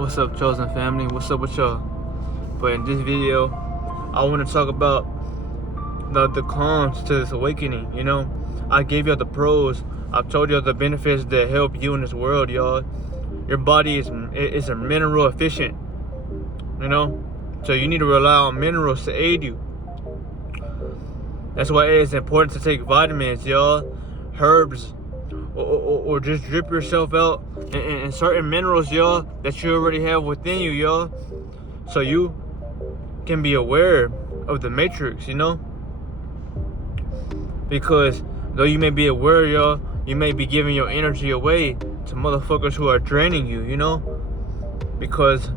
What's up, chosen family? What's up with y'all? But in this video, I want to talk about the cons to this awakening. I gave y'all the pros. I've told y'all the benefits that help you in this world, y'all. Your body is a mineral efficient. So you need to rely on minerals to aid you. That's why it is important to take vitamins, y'all, herbs, or just drip yourself out in certain minerals, y'all, that you already have within you, y'all, so you can be aware of the matrix, because though you may be aware, y'all, you may be giving your energy away to motherfuckers who are draining you, because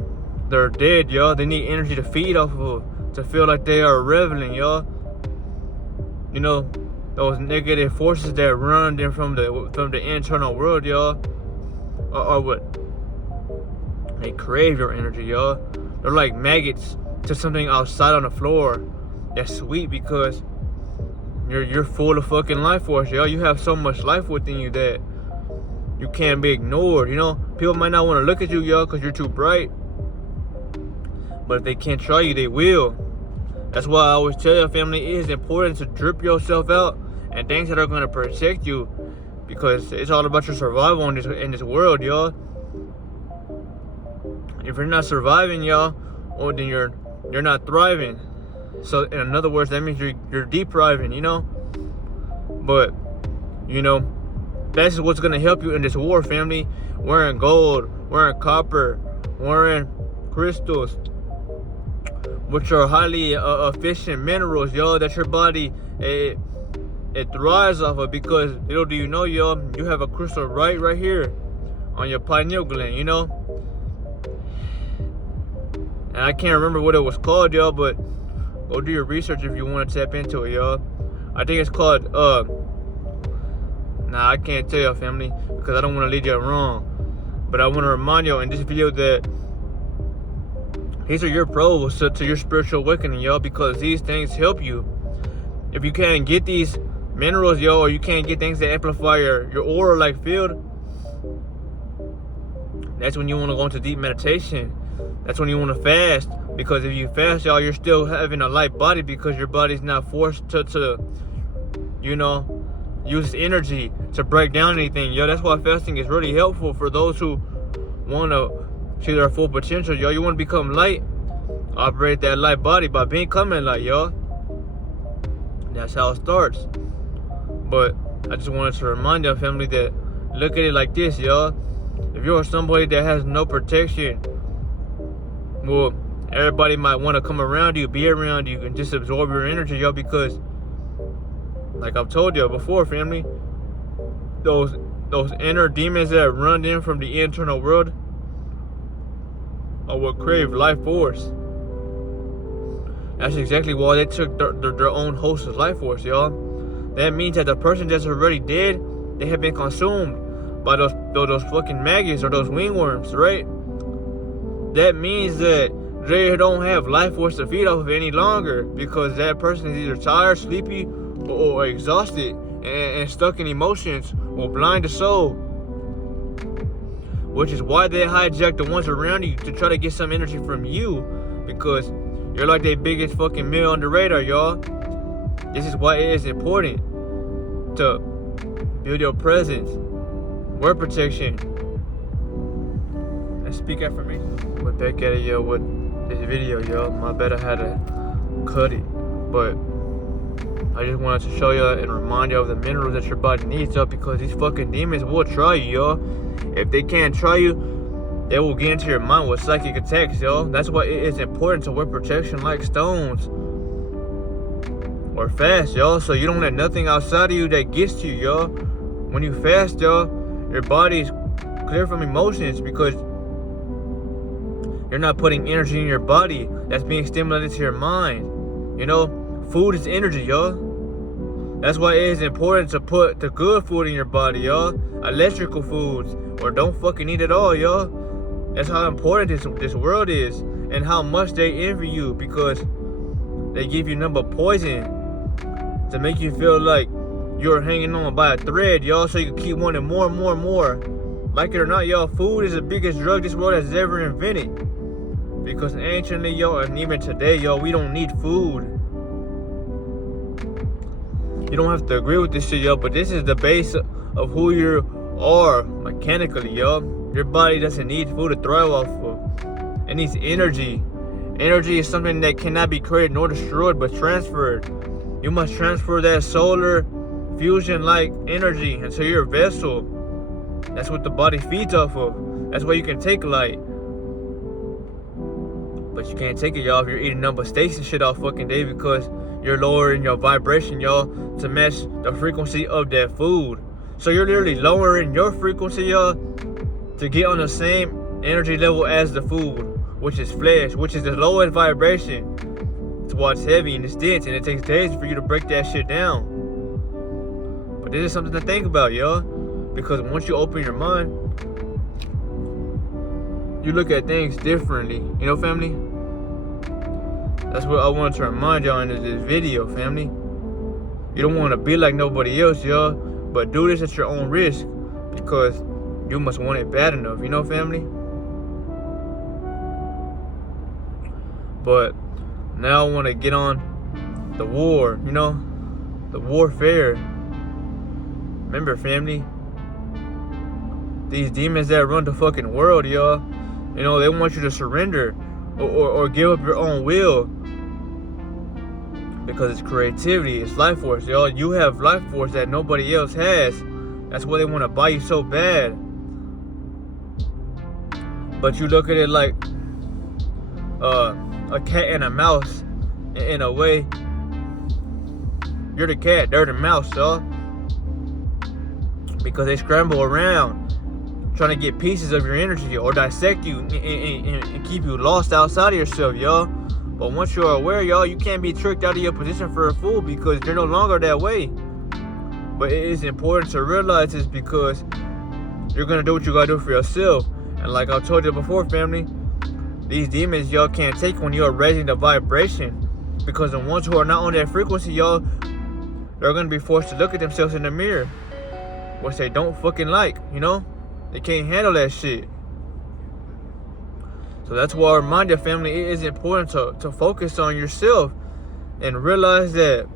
they're dead, y'all. They need energy to feed off of, to feel like they are reveling, y'all. Those negative forces that run them from the internal world, y'all, are what they crave your energy, y'all. They're like maggots to something outside on the floor that's sweet, because you're full of fucking life force, y'all. You have so much life within you that you can't be ignored. People might not want to look at you, y'all, because you're too bright, but if they can't try you, they will. That's why I always tell your family it is important to drip yourself out and things that are going to protect you, because it's all about your survival in this world, y'all. If you're not surviving, y'all, well, then you're not thriving. So in other words, that means you're depriving, But that's what's going to help you in this war, family. Wearing gold, wearing copper, wearing crystals, which are highly efficient minerals, y'all, that your body it thrives off of. Because little do you know, y'all, you have a crystal right here on your pineal gland, and I can't remember what it was called, y'all, but go do your research if you want to tap into it, y'all. I think it's called I can't tell y'all, family, because I don't want to lead y'all wrong. But I want to remind y'all in this video that these are your pros to your spiritual awakening, y'all, because these things help you. If you can't get these minerals, y'all, or you can't get things that amplify your aura-like field, that's when you want to go into deep meditation. That's when you want to fast, because if you fast, y'all, you're still having a light body, because your body's not forced to use energy to break down anything, yo. That's why fasting is really helpful for those who want to see their full potential, yo. You want to become light, operate that light body by becoming light, y'all. That's how it starts. But I just wanted to remind y'all, family, that look at it like this, y'all. If you're somebody that has no protection, well, everybody might want to come around you, be around you, and just absorb your energy, y'all, because like I've told y'all before, family, those inner demons that run in from the internal world are what crave life force. That's exactly why they took their own host of life force, y'all. That means that the person that's already dead, they have been consumed by those fucking maggots or those wingworms, right? That means that they don't have life force to feed off of any longer, because that person is either tired, sleepy, or exhausted and stuck in emotions, or blind to soul. Which is why they hijack the ones around you to try to get some energy from you, because you're like their biggest fucking meal on the radar, y'all. This is why it is important to build your presence, wear protection, and speak affirmation. We're back at it, yo, with this video, yo. My bad, I had to cut it, but I just wanted to show you and remind you of the minerals that your body needs, y'all, because these fucking demons will try you, y'all. If they can't try you, they will get into your mind with psychic attacks, y'all. That's why it is important to wear protection like stones or fast, y'all, so you don't let nothing outside of you that gets to you, y'all. When you fast, y'all, your body's clear from emotions, because you're not putting energy in your body that's being stimulated to your mind. Food is energy, y'all. That's why it is important to put the good food in your body, y'all. Electrical foods, or don't fucking eat at all, y'all. That's how important this world is, and how much they envy you, because they give you number poison to make you feel like you're hanging on by a thread, y'all, so you can keep wanting more and more and more. Like it or not, y'all, food is the biggest drug this world has ever invented. Because anciently, y'all, and even today, y'all, we don't need food. You don't have to agree with this shit, y'all, but this is the base of who you are mechanically, y'all. Your body doesn't need food to thrive off of. It needs energy. Energy is something that cannot be created nor destroyed, but transferred. You must transfer that solar fusion-like energy into your vessel. That's what the body feeds off of. That's why you can take light. But you can't take it, y'all, if you're eating nothing but steaks and shit all fucking day, because you're lowering your vibration, y'all, to match the frequency of that food. So you're literally lowering your frequency, y'all, to get on the same energy level as the food, which is flesh, which is the lowest vibration. It's why it's heavy and it's dense, and it takes days for you to break that shit down. But this is something to think about, y'all, because once you open your mind, you look at things differently, you know, family? That's what I wanted to remind y'all in this video, family. You don't want to be like nobody else, y'all, but do this at your own risk, because you must want it bad enough, you know, family? But now I want to get on the war, you know, the warfare. Remember, family, these demons that run the fucking world, y'all, you know, they want you to surrender or give up your own will, because it's creativity, it's life force, y'all. You have life force that nobody else has. That's why they want to buy you so bad. But you look at it like a cat and a mouse. In a way, you're the cat, they're the mouse, y'all. Because they scramble around trying to get pieces of your energy or dissect you and keep you lost outside of yourself, y'all. But once you're aware, y'all, you can't be tricked out of your position for a fool, because you're no longer that way. But it is important to realize this, because you're going to do what you got to do for yourself. And like I told you before, family, these demons, y'all, can't take when you're raising the vibration. Because the ones who are not on that frequency, y'all, they're going to be forced to look at themselves in the mirror, which they don't fucking like, you know? They can't handle that shit. So that's why I remind your family, it is important to focus on yourself and realize that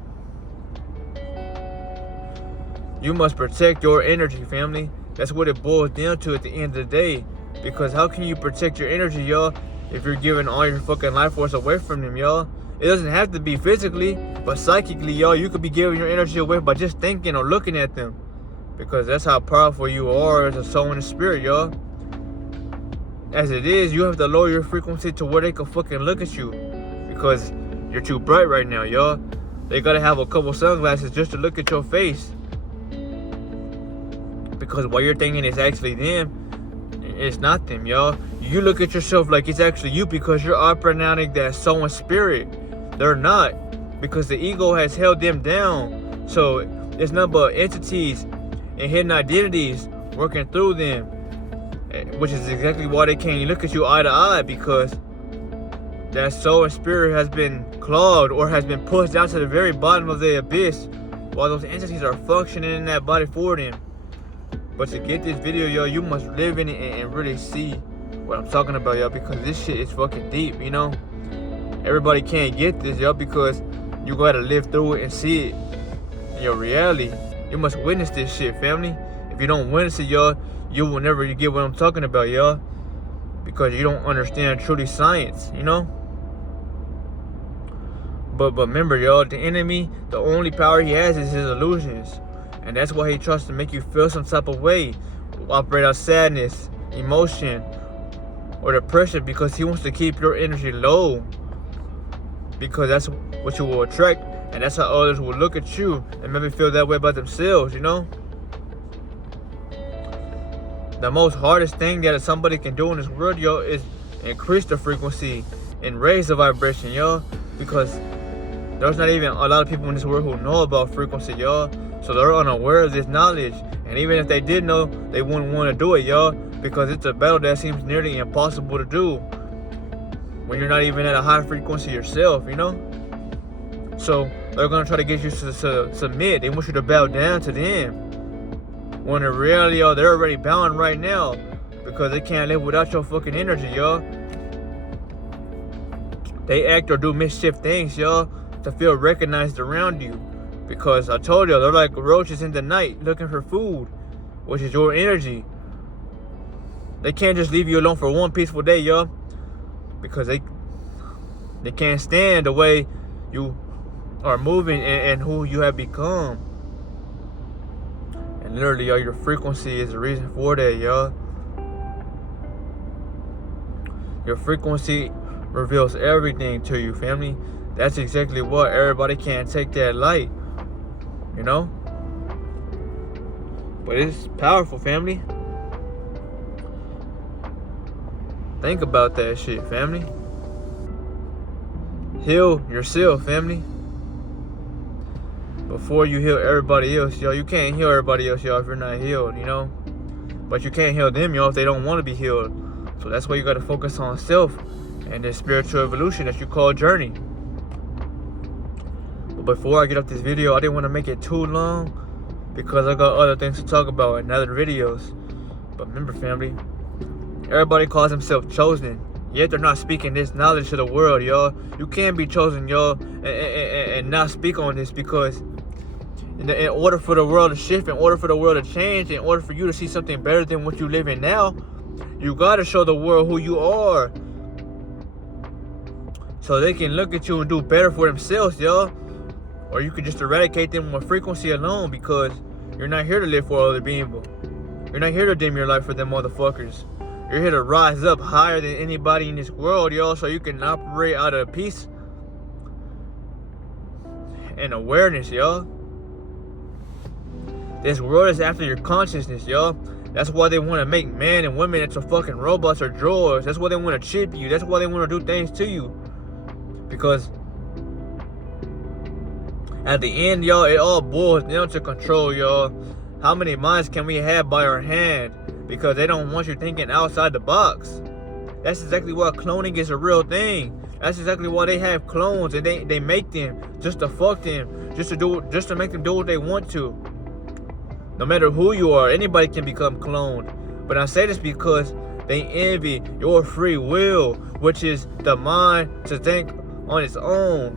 you must protect your energy, family. That's what it boils down to at the end of the day. Because how can you protect your energy, y'all, if you're giving all your fucking life force away from them, y'all? It doesn't have to be physically, but psychically, y'all, you could be giving your energy away by just thinking or looking at them. Because that's how powerful you are as a soul and a spirit, y'all. As it is, you have to lower your frequency to where they can fucking look at you. Because you're too bright right now, y'all. They gotta have a couple sunglasses just to look at your face. Because what you're thinking is actually them, it's not them, y'all. You look at yourself like it's actually you, because you're operating that soul and spirit. They're not, because the ego has held them down. So it's nothing but entities and hidden identities working through them, which is exactly why they can't look at you eye to eye, because that soul and spirit has been clogged or has been pushed down to the very bottom of the abyss, while those entities are functioning in that body for them. But to get this video, y'all, you must live in it and really see what I'm talking about, y'all, because this shit is fucking deep, you know? Everybody can't get this, y'all, because you gotta live through it and see it in your reality. You must witness this shit, family. If you don't witness it, y'all, you will never get what I'm talking about, y'all, because you don't understand truly science, you know? But remember, y'all, the enemy, the only power he has is his illusions. And that's why he tries to make you feel some type of way, operate out sadness, emotion, or depression, because he wants to keep your energy low. Because that's what you will attract, and that's how others will look at you and maybe feel that way about themselves, you know? The most hardest thing that somebody can do in this world, y'all, is increase the frequency and raise the vibration, y'all. Because there's not even a lot of people in this world who know about frequency, y'all. So they're unaware of this knowledge. And even if they did know, they wouldn't want to do it, y'all. Because it's a battle that seems nearly impossible to do when you're not even at a high frequency yourself, you know? So they're going to try to get you to submit. They want you to bow down to them, When in reality, yo, they're already bound right now because they can't live without your fucking energy, yo. They act or do mischief things, yo, to feel recognized around you. Because I told you, they're like roaches in the night looking for food, which is your energy. They can't just leave you alone for one peaceful day, yo, because they can't stand the way you are moving and who you have become. And literally, yo, your frequency is the reason for that, yo. Your frequency reveals everything to you, family. That's exactly what everybody can't take that light, you know. But it's powerful, family. Think about that shit, family. Heal yourself, family, before you heal everybody else, yo. You can't heal everybody else, yo, if you're not healed, you know. But you can't heal them, yo, if they don't want to be healed. So that's why you got to focus on self and this spiritual evolution that you call journey. But before I get off this video, I didn't want to make it too long because I got other things to talk about in other videos. But remember, family, everybody calls themselves chosen, yet they're not speaking this knowledge to the world, y'all. You can't be chosen, y'all, and not speak on this, because in order for the world to shift, in order for the world to change, in order for you to see something better than what you live in now, you gotta show the world who you are, so they can look at you and do better for themselves, y'all. Or you can just eradicate them with frequency alone, because you're not here to live for other people. You're not here to dim your light for them motherfuckers. You're here to rise up higher than anybody in this world, y'all, so you can operate out of peace and awareness, y'all. This world is after your consciousness, y'all. That's why they want to make men and women into fucking robots or droids. That's why they want to chip you. That's why they want to do things to you. Because at the end, y'all, it all boils down to control, y'all. How many minds can we have by our hand? Because they don't want you thinking outside the box. That's exactly why cloning is a real thing. That's exactly why they have clones, and they make them just to fuck them, just to make them do what they want to. No matter who you are, anybody can become cloned. But I say this because they envy your free will, which is the mind to think on its own.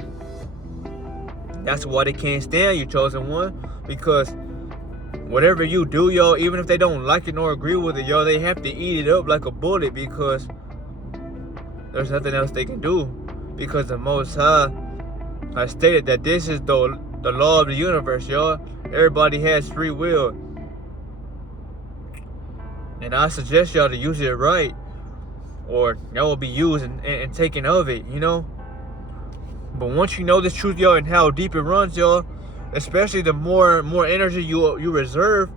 That's why they can't stand you, chosen one. Because whatever you do, y'all, even if they don't like it nor agree with it, y'all, they have to eat it up like a bullet, because there's nothing else they can do. Because the Most High has stated that this is the law of the universe, y'all. Everybody has free will. And I suggest y'all to use it right, or y'all will be used and taken of it, you know. But once you know this truth, y'all, and how deep it runs, y'all, especially the more energy you reserve,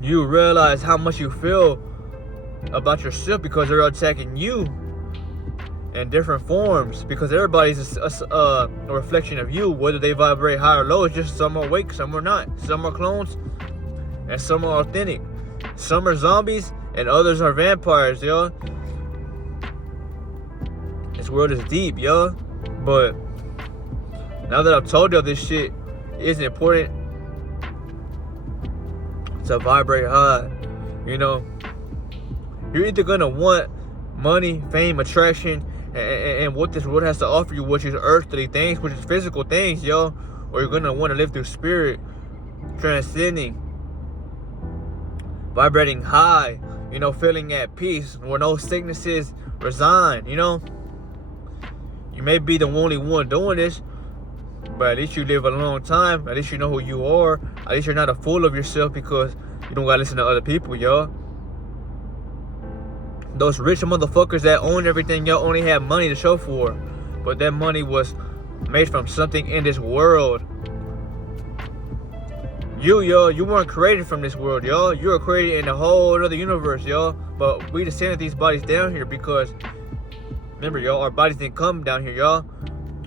you realize how much you feel about yourself, because they're attacking you in different forms, because everybody's a reflection of you, whether they vibrate high or low. It's just some are awake, some are not. Some are clones and some are authentic. Some are zombies and others are vampires, y'all. This world is deep, y'all. But now that I've told y'all this shit, it's important to vibrate high. You know, you're either gonna want money, fame, attraction, and what this world has to offer you, which is earthly things, which is physical things, yo. Or you're gonna want to live through spirit, transcending, vibrating high, you know, feeling at peace, where no sicknesses reside, you know. You may be the only one doing this, but at least you live a long time. At least you know who you are. At least you're not a fool of yourself, because you don't gotta listen to other people, y'all. Those rich motherfuckers that own everything, y'all, only have money to show for. But that money was made from something in this world. You weren't created from this world, y'all. You were created in a whole other universe, y'all. But we descended these bodies down here because, remember, y'all, our bodies didn't come down here, y'all.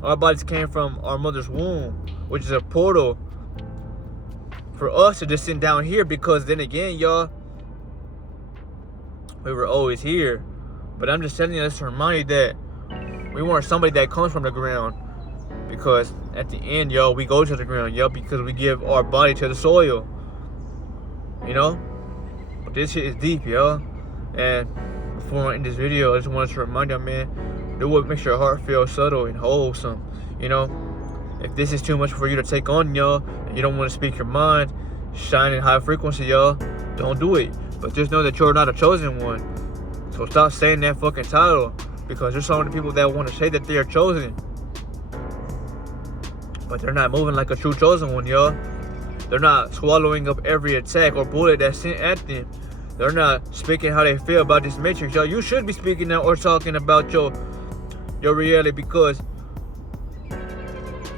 Our bodies came from our mother's womb, which is a portal for us to descend down here, because then again, y'all, we were always here. But I'm just telling you this to remind you that we weren't somebody that comes from the ground, because at the end, y'all, we go to the ground, y'all, because we give our body to the soil. you know? But this shit is deep, yo. And before I end this video, I just wanted to remind y'all, man, do what makes your heart feel subtle and wholesome, you know? If this is too much for you to take on, y'all, and you don't want to speak your mind, shine in high frequency, y'all, don't do it. But just know that you're not a chosen one. So stop saying that fucking title, because there's so many people that want to say that they are chosen, but they're not moving like a true chosen one, y'all. They're not swallowing up every attack or bullet that's sent at them. They're not speaking how they feel about this matrix, y'all. You should be speaking out or talking about your reality, because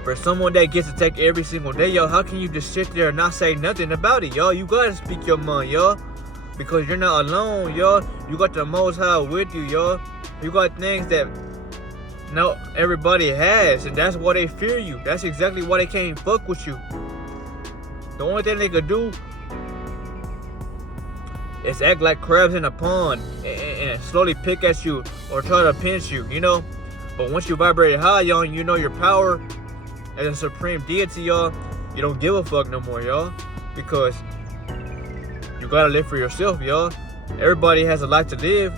for someone that gets attacked every single day, y'all, how can you just sit there and not say nothing about it, y'all? You gotta speak your mind, y'all, because you're not alone, y'all. You got the Most High with you, y'all. You got things that not everybody has, and that's why they fear you. That's exactly why they can't fuck with you. The only thing they could do is act like crabs in a pond and slowly pick at you or try to pinch you, you know? But once you vibrate high, y'all, and you know your power as a supreme deity, y'all, you don't give a fuck no more, y'all, because you gotta live for yourself, y'all. Everybody has a life to live.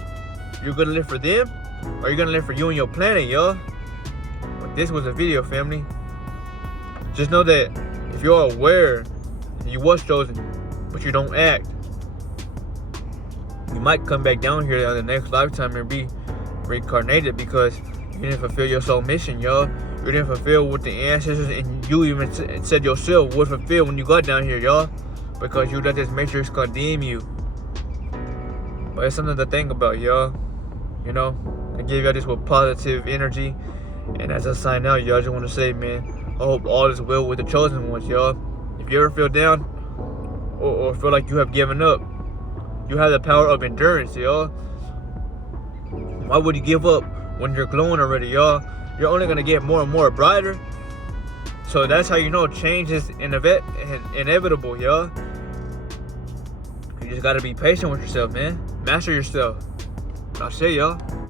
You're gonna live for them, or you're gonna live for you and your planet, y'all. But this was a video, family. Just know that if you're aware you was chosen, but you don't act, you might come back down here in the next lifetime and be reincarnated, because you didn't fulfill your soul mission, y'all. You didn't fulfill what the ancestors and you even said yourself would fulfill when you got down here, y'all, because you let this matrix condemn you. But it's something to think about, y'all. You know, I gave y'all this with positive energy, and as I sign out, y'all, just want to say, man, I hope all is well with the chosen ones, y'all. If you ever feel down or feel like you have given up, you have the power of endurance, y'all. Why would you give up when you're glowing already, y'all? You're only gonna get more and more brighter. So that's how you know change is inevitable, y'all. You just gotta be patient with yourself, man. Master yourself. I'll say, y'all.